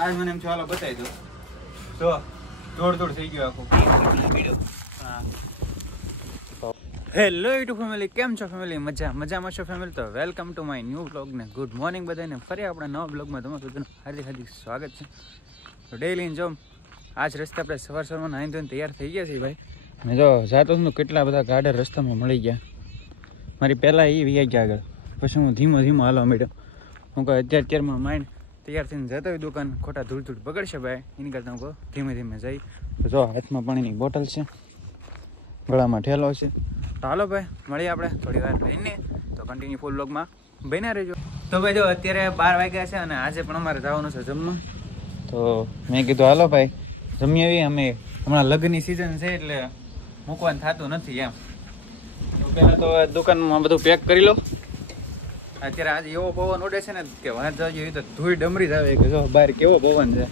આજ મને એમ છે હાલો બતાવી દો. જો દોડ થઈ ગયો આખું. હેલો યુટ્યુબ ફેમિલી, કેમ છો ફેમિલી? મજામાં છો ફેમિલી? તો welcome to my new blog ને ગુડ મોર્નિંગ બધાને. ફરી આપણા નવા બ્લોગમાં તમારું બધાનું હાર્દિક સ્વાગત છે. તો ડેલી જો આજ રસ્તે આપણે સવારમાં નાહી ધોઈને તૈયાર થઈ ગયા છીએ ભાઈ. અને જો જાતો છું કેટલા બધા ગાર્ડન રસ્તામાં મળી ગયા. મારી પહેલાં એ વી ગયા આગળ, પછી હું ધીમો હાલવા માંડ્યો. હું કહું અત્યારમાં માઇન્ડ તૈયાર થઈને જતો હોય દુકાન, ખોટા ધૂળ બગડશે ભાઈ, એની કરતાં હું કહું ધીમે જઈ. તો જો હાથમાં પાણીની બોટલ છે, ગળામાં ઠેલો છે. તો હાલો ભાઈ મળીએ આપણે થોડી વાર રહીને. તો કન્ટિન્યુ ફૂલ બ્લોગમાં બન્યા રહેજો. તો ભાઈ જો અત્યારે 12 વાગ્યા છે અને આજે પણ અમારે જવાનું છે જમવા. તો મેં કીધું હાલો ભાઈ જમી આવી. અમે હમણાં લગ્નની સિઝન છે એટલે મૂકવાનું થતું નથી એમ. તો પહેલાં તો દુકાનમાં બધું પેક કરી લો. અત્યારે આજે એવો પવન ઉડે છે ને કે વાત જજો એ તો ધૂળ ડમરી જ આવે કે જો બહાર કેવો પવન છે.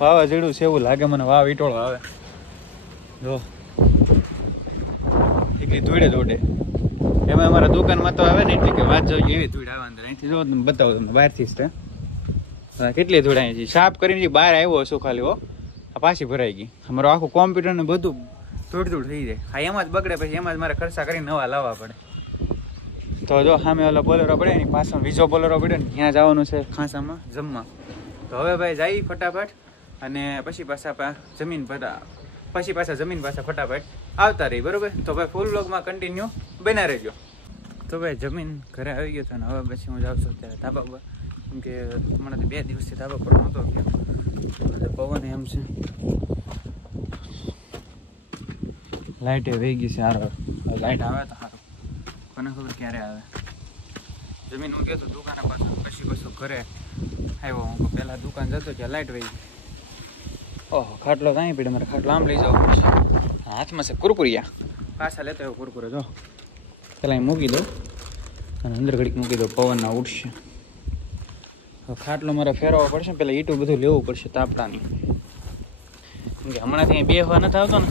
વાવાઝોડું છે એવું લાગે મને, વાવ વીટોળો આવે. જો એટલી ધૂળે જ ઉડે. એમાં અમારા દુકાનમાં તો આવે ને એટલે કે વાત જજો એવી ધૂળ આવે અંદર. અહીંથી જો તમે બતાવો, તમને બહારથી જ કેટલી ધૂળ અહીંથી સાફ કરીને બહાર આવ્યો છું ખાલી. હો આ પાછી ભરાઈ ગઈ. અમારું આખું કોમ્પ્યુટર ને બધું ધૂળ થઈ જાય. હા એમાં જ બગડે, પછી એમાં જ મારે ખર્ચા કરીને નવા લાવવા પડે. તો જો સામે ઓલો બોલેરો પડે ને પાછળ બીજો બોલેરો પડે ને ત્યાં જવાનું છે ખાંસામાં જમવા. તો હવે ભાઈ જઈ ફટાફટ અને પછી પાછા જમીન ફટાફટ આવતા રહી. બરોબર? તો ભાઈ ફૂલ બ્લોગમાં કન્ટિન્યુ બના રહેજો. તો ભાઈ જમીન ઘરે આવી ગયો હતો ને હવે પછી હું જાઉં છું અત્યારે ધાબા પર, કેમ કે હમણાં 2 દિવસથી ધાબા પર નહોતો ગયો. પવન એમ છે, લાઇટે વહી ગઈ છે. સારું લાઇટ આવે તો સારું, કોને ખબર ક્યારે આવે. જમીન હું ગયો તો દુકાને પાછું, પછી ઘરે આવ્યો. હું પહેલાં દુકાન જતો ત્યાં લાઇટ વહી ગઈ. ઓહો ખાટલો તો અહીં પડે, મારે ખાટલો આમ લઈ જવો પડશે. હાથમાં છે કુરકુરિયા, પાછા લેતો એવો કુરકુરે. જો પહેલાં અહીં મૂકી દો અને અંદર ઘડીક મૂકી દો, પવન ના ઉઠશે. હવે ખાટલો મારે ફેરવવો પડશે. પહેલાં ઈટું બધું લેવું પડશે તાપડાની, કેમ કે હમણાં ત્યાં બેસવા નથી આવતો ને.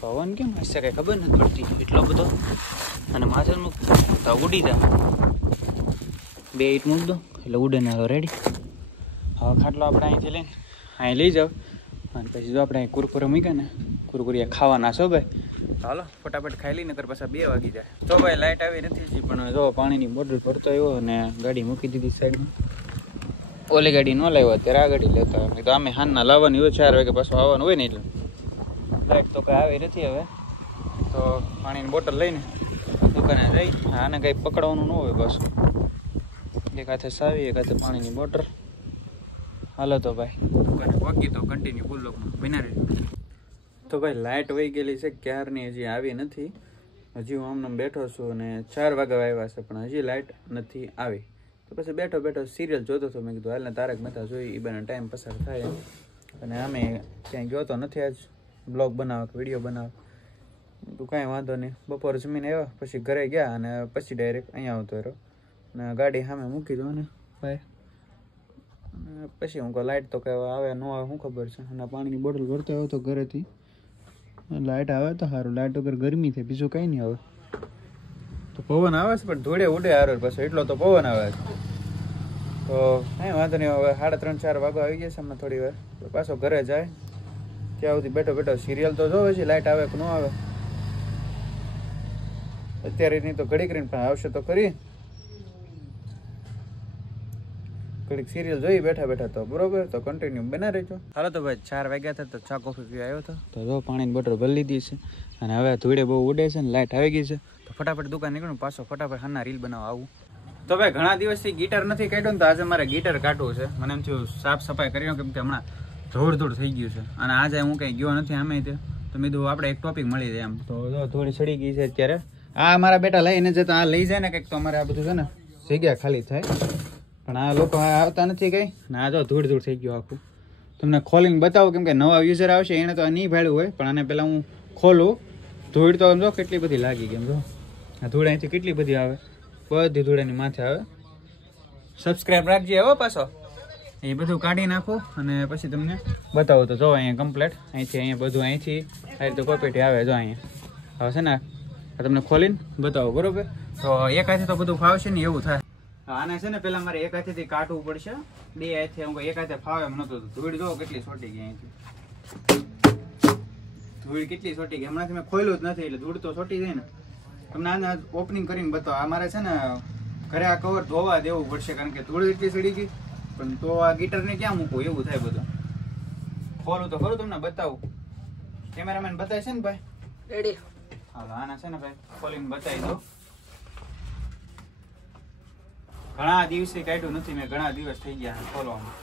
પવન કેમ હશે કઈ ખબર નથી પડતી એટલો બધો. અને માથે મૂક તો ઉડી જા. 2 ઈંટ મૂક દો એટલે ઉડે ને. રેડી? હવે ખાટલો આપણે અહીંથી લઈને અહીં લઈ જાઓ અને પછી જો આપણે અહીં કુરકુરે મૂક્યા ને, કુરકુરિયા ખાવાના છો ભાઈ. ચાલો ફટાફટ ખાઈ લઈને નકર પાછા 2 વાગી જાય. તો ભાઈ લાઇટ આવી નથી પણ જો પાણીની બોટલ ભરતો આવ્યો અને ગાડી મૂકી દીધી સાઈડમાં. ઓલી ગાડી ન લાવ્યો અત્યારે આ ગાડી લેતા. મેં તો આમે હાનના લાવવાની હોય, 4 વાગે પાછું આવવાનું હોય ને એટલે. લાઇટ તો કંઈ આવી નથી હવે. તો પાણીની બોટલ લઈને દુકાને જઈ. આને કંઈ પકડવાનું ન હોય બસ. એક હાથે સાવી, એક હાથે પાણીની બોટલ. હાલો તો ભાઈ દુકાને પહોંચી તો કન્ટિન્યુ ફૂલ લોકમાં બના રહી. તો ભાઈ લાઇટ વહી ગયેલી છે ક્યારની, હજી આવી નથી. હજી હું આમને બેઠો છું અને 4 વાગ્યા આવ્યા છે પણ હજી લાઇટ નથી આવી. તો પછી બેઠો સિરિયલ જોતો હતો. મેં કીધું હાલને તારક મહેતા જોઈ, એ બને ટાઈમ પસાર થાય. અને આમે ક્યાંય ગયો તો નથી આજ બ્લોગ બનાવવા કે વિડીયો બનાવવા. તું કાંઈ વાંધો નહીં. બપોર જમીન આવ્યા પછી ઘરે ગયા અને પછી ડાયરેક્ટ અહીંયા આવતો રહ્યો અને ગાડી સામે મૂકી દો ને ભાઈ. પછી હું કહું લાઇટ તો કઈ આવે ન આવે શું ખબર છે. અને પાણીની બોટલ ભરતો આવ્યો તો ઘરેથી. લાઇટ આવે તો સારું, લાઇટ વગર ગરમી થાય, બીજું કંઈ નહીં આવે. તો પવન આવે છે પણ ધૂળે ઉડે હારો પાછો, એટલો તો પવન આવે છે. તો કાંઈ વાંધો નહીં. હવે 3:30-4 વાગવા આવી ગયા છે હમણાં થોડી વાર. તો પાછો ઘરે જાય. ત્યાં સુધી બેઠો સિરિયલ તો જોવે છે. લાઇટ આવે કે ન આવે અત્યારે નહીં તો ઘડીક રહીને પણ આવશે તો ખરી. ઘડીક સિરિયલ જોઈ બેઠા તો બરોબર. તો કન્ટિન્યુ બના રહેજો. હાલો તો ભાઈ 4 વાગ્યા હતા તો ચા કોફી પીવા આવ્યો હતો. તો જો પાણીની બોટલ ભરી લીધી છે અને હવે ધૂળે બહુ ઉડે છે ને લાઇટ આવી ગઈ છે. તો ફટાફટ દુકાન નીકળું, પાછો ફટાફટ હાના રીલ બનાવવા આવું. તો ભાઈ ઘણા દિવસથી ગીટર નથી કાઢ્યો ને, તો આજે મારે ગીટર કાઢવું છે. મને એમ થયું સાફ સફાઈ કરી કેમ કે હમણાં ધૂળ થઈ ગયું છે અને આજે હું કંઈ ગયો નથી આમે તે. તો મેં કીધું આપણે એક ટોપિક મળી જાય એમ. તો જો થોડી સડી ગઈ છે અત્યારે. આ મારા બેટા લઈને જતા, આ લઈ જાય ને કંઈક તો અમારે આ બધું છે ને જગ્યા ખાલી થાય. પણ આ લોકો આવતા નથી કંઈ ને. આ જો ધૂળ થઈ ગયું આખું. તમને ખોલીને બતાવું કેમ કે નવા યુઝર આવશે એને તો આ નહીં ભાડ્યું હોય. પણ આને પહેલાં હું ખોલું. ધૂળ તો જો કેટલી બધી લાગી ગઈ. જો આ ધૂળ અહીંથી કેટલી બધી આવે, બધી ધૂળ એની માથે આવે. સબસ્ક્રાઈબ રાખજે હો પાછો. એ બધું કાઢી નાખું અને પછી તમને બતાવો. તો જો અહીંયા કમ્પ્લેટ અહીંયા બધું અહીંથી આ રીતે કોપેટી આવે. જો અહીંયા હવે છે ને આ તમને ખોલીને બતાવો બરોબર. તો એક હાથે તો બધું ફાવશે ને એવું થાય. આને છે ને પેલા મારે એક હાથેથી કાઢવું પડશે, બે હાથે હું એક હાથે ફાવે એમ નતું. ધૂળ જો કેટલી છોટી ગઈ અહીંથી, ધૂળ કેટલી છોટી ગઈ. હમણાંથી મેં ખોલ્યું જ નથી એટલે ધૂળ તો છોટી જાય ને. તમને આને ઓપનિંગ કરીને બતાવો. આ મારે છે ને ઘરે આ કવર ધોવા દેવું પડશે કારણ કે ધૂળ એટલી ચડી ગઈ. પણ તો આ ગીટરને ક્યાં મૂકવું એવું થાય બધું. ખોલું તો ખરું તમને બતાવું. કેમેરામેન બતાવે છે ને ભાઈ? રેડી. હાલો આના છે ને ભાઈ ખોલીને બતાવી દો. ઘણા દિવસે કાઢ્યું નથી મેં, ઘણા દિવસ થઈ ગયા ખોલવામાં.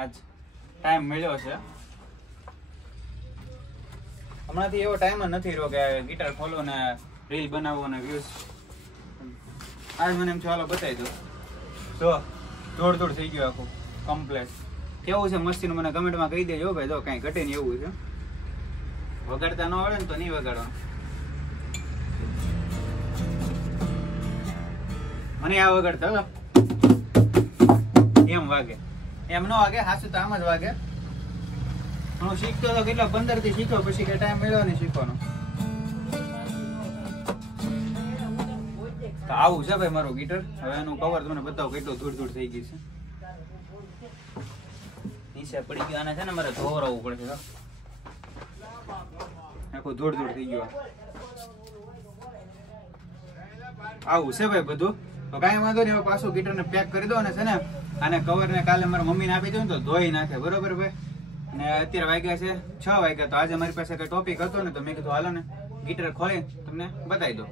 આજ ટાઈમ મળ્યો છે. હમણાંથી એવો ટાઈમ જ નથી રહ્યો કે ગિટાર ખોલો ને રીલ બનાવો ને વ્યૂઝ. આજ મને એમ છે હાલો બતાવી દો. જો દોડ થઈ ગયું આખું કમ્પ્લેટ. કેવું છે મસ્તીનું મને કમેન્ટમાં કહી દેજો ભાઈ. જો કાંઈ ઘટે નહીં એવું છે. વગાડતા ન આવડે ને તો નહીં વગાડવાનું. મને આ વગાડતા એમ વાગે, એમ ન વાગે. હાસુ તો આમ જ વાગે. હું શીખતો હતો કેટલા 15 થી શીખ્યો, પછી કે ટાઈમ મળ્યો નહીં શીખવાનો. તો આવું છે ભાઈ મારું ગીટર. હવે એનું કવર તમને બતાવું કેટલું ધૂળ થઈ ગઈ છે. નીચે પડી ગયું. આને છે ને મારે ધોવરાવવું પડશે. આખું ધૂળ થઈ ગયું. આવું છે ભાઈ બધું. તો કાંઈ વાંધો નહીં. હવે પાછું ગીટરને પેક કરી દો અને છે ને આને કવરને કાલે મારા મમ્મીને આપી દઉં તો ધોઈ નાખે. બરોબર ભાઈ? અને અત્યારે વાગ્યા છે 6 વાગ્યા. તો આજે મારી પાસે કઈ ટોપિક હતો ને તો મેં કીધું હાલો ને ગીટર ખોલી તમને બતાવી દો.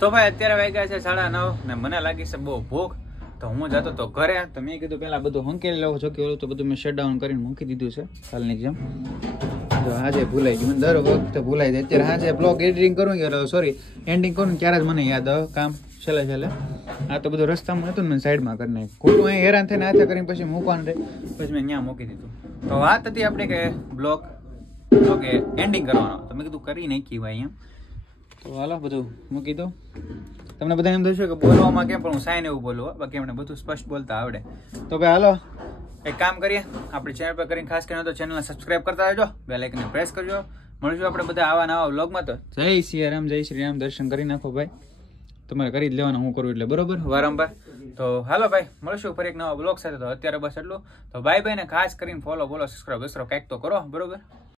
તો ભાઈ અત્યારે વાગ્યા છે 9:30 ને મને લાગી છે બહુ ભૂખ. તો હું જતો તો ઘરે. તો મેં કીધું પેલા બધું હંકેલી લઉં છું કે ઓલું તો બધું મેં શટડાઉન કરીને મૂકી દીધું છે કાલની જેમ. તો આજે ભૂલાઈ ગયું. દર વખતે ભૂલાઈ જાય. અત્યારે આજે બ્લોગ એડિટિંગ કરું કે સોરી એન્ડિંગ કરું ત્યારે જ મને યાદ આવે કામ છેલ્લે. આ તો બધું રસ્તામાં હતું ને મેં સાઈડમાં કરી નાખ્યું. ખોટું અહીં હેરાન થઈને હાથે કરીને પછી મૂકવાનું રહે. પછી મેં ત્યાં મૂકી દીધું. તો વાત હતી આપણે કે બ્લોગ એન્ડિંગ કરવાનો. તો મેં કીધું કરી નાખી ભાઈ એમ. તો હાલો બધું મૂકી દો. તમને બધા એમ થશે કે બોલવામાં કેમ, પણ હું સાઈન એવું બોલું. બાકી એમને બધું સ્પષ્ટ બોલતા આવડે. તો ભાઈ હાલો એક કામ કરીએ. આપણી ચેનલ પર કરીને ખાસ કરીને તો ચેનલને સબસ્ક્રાઈબ કરતા રહેજો, બેલ આઇકનને પ્રેસ કરજો. મળીશું આપણે બધા આવા નવા વ્લોગમાં. તો જય શ્રી રામ, જય શ્રી રામ. દર્શન કરી નાખો ભાઈ. તમારે કરી જ લેવાનું હું કરું એટલે બરોબર વારંવાર. તો હાલો ભાઈ મળશું ફરી એક નવા બ્લોગ સાથે. તો અત્યારે બસ એટલું. તો બાય બાય ને ખાસ કરીને ફોલો સબસ્ક્રાઈબ કંઈક તો કરો બરોબર.